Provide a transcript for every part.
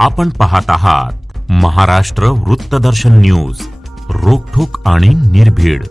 आपण पाहत आहात महाराष्ट्र वृत्तदर्शन न्यूज रोखोक आणि निर्भीड.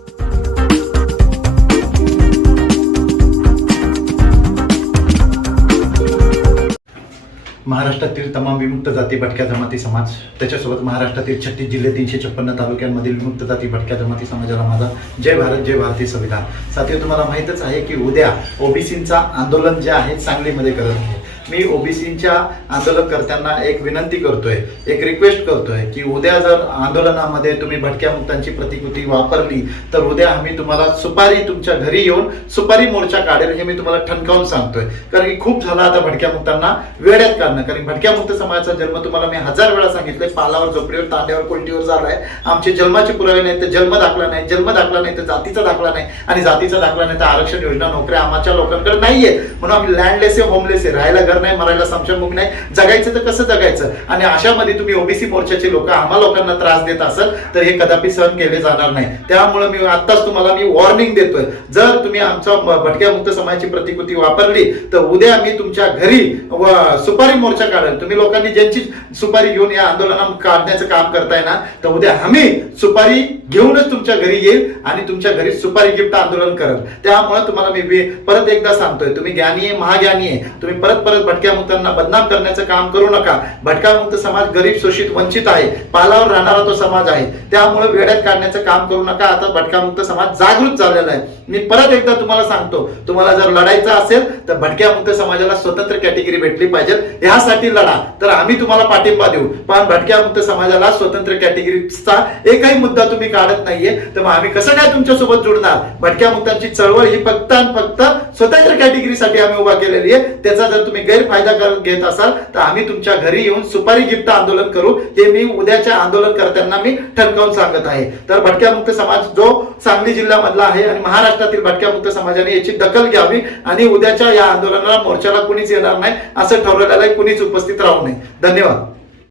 महाराष्ट्रातील तमाम विमुक्त जाती भटक्या जमाती समाज त्याच्यासोबत महाराष्ट्रातील छत्तीस जिल्हे तीनशे छप्पन्न तालुक्यांमधील विमुक्त जाती भटक्या जमाती समाजाला माझा जय भारत जय भारतीय संविधान. साथी तुम्हाला माहीतच आहे की उद्या ओबीसींचा आंदोलन जे आहे सांगलीमध्ये करत आहे. मी ओबीसींच्या आंदोलनकर्त्यांना एक विनंती करतोय एक रिक्वेस्ट करतोय की उद्या जर आंदोलनामध्ये तुम्ही भटक्या मुक्तांची प्रतिकृती वापरली तर उद्या आम्ही तुम्हाला सुपारी तुमच्या घरी येऊन सुपारी मोर्चा काढेल हे मी तुम्हाला ठणकावून सांगतोय. कारण की खूप झालं आता भटक्या मुक्तांना वेड्यात काढणं. कारण भटक्या मुक्त समाजाचा जन्म तुम्हाला मी हजार वेळा सांगितलंय पालावर झोपडीवर तांड्यावर कोलटीवर झालाय आमचे जन्माचे पुरावे नाही तर जन्म दाखला नाही जन्म दाखला नाही तर जातीचा दाखला नाही. आणि जातीचा दाखला नाही तर आरक्षण योजना नोकऱ्या आमच्या लोकांकडे नाहीये. म्हणून आम्ही लँडलेस आहे होमलेस आहे राहायला घर नाही मरायला समशमुख नाही. जगायचं तर कसं जगायचं? आणि अशामध्ये तुम्ही ओबीसी मोर्चाचे लोक आम्हा लोकांना त्रास देत असाल तर हे कदापि सहन केले जाणार नाही. त्यामुळे मी आत्ताच तुम्हाला मी वॉर्निंग देतोय. जर तुम्ही आमचा भटक्या मुक्त समाजाची प्रतिकृती वापरली तर उद्या मी तुमच्या घरी व सुपारी मोर्चा काढेल. तुम्ही लोकांनी ज्यांची सुपारी घेऊन या आंदोलना काढण्याचं काम करताय ना तर उद्या आम्ही सुपारी घेऊनच तुमच्या घरी येईल आणि तुमच्या घरी सुपारी गिफ्ट आंदोलन करेल. त्यामुळे तुम्हाला मी परत एकदा सांगतोय तुम्ही ज्ञानी आहे महाज्ञानी आहे. तुम्ही परत परत भटक्या मुक्तांना बदनाम करण्याचं काम करू नका. भटका मुक्त समाज गरीब शोषित वंचित आहे. पालावर राहणारा तो समाज आहे. त्यामुळे वेड्यात काढण्याचं काम करू नका. आता भटका मुक्त समाज जागृत झालेला आहे. मी परत एकदा तुम्हाला सांगतो. तुम्हाला जर लढायचं असेल तर भटक्या मुक्त समाजाला स्वतंत्र कॅटेगरी भेटली पाहिजे. ह्यासाठी लढा. तर आम्ही तुम्हाला पाठिंबा देऊ. पण भटक्या मुक्त समाजाला स्वतंत्र कॅटेगरीचा एकही मुद्दा तुम्ही काढत नाहीये. तर मग आम्ही कसं काय तुमच्यासोबत जुडणार भटक्या मुक्तांची चळवळ ही फक्त आणि फक्त स्वतंत्र कॅटेगरीसाठी आम्ही उभा केलेली आहे. त्याचा जर तुम्ही गैरफायदा कर- घेत असाल तर आम्ही तुमच्या घरी येऊन सुपारी गिफ्ट आंदोलन करू. हे मी उद्याच्या आंदोलनकर्त्यांना मी ठणकावून सांगत आहे. तर भटक्या मुक्त समाज जो सांगली जिल्ह्यामधला आहे आणि महाराष्ट्रातील भटक्या मुक्त समाजाने याची दखल घ्यावी आणि उद्याच्या या आंदोलनाला मोर्चाला कुणीच येणार नाही असं ठरवलेलं आहे. कुणीच उपस्थित राहू नये. धन्यवाद.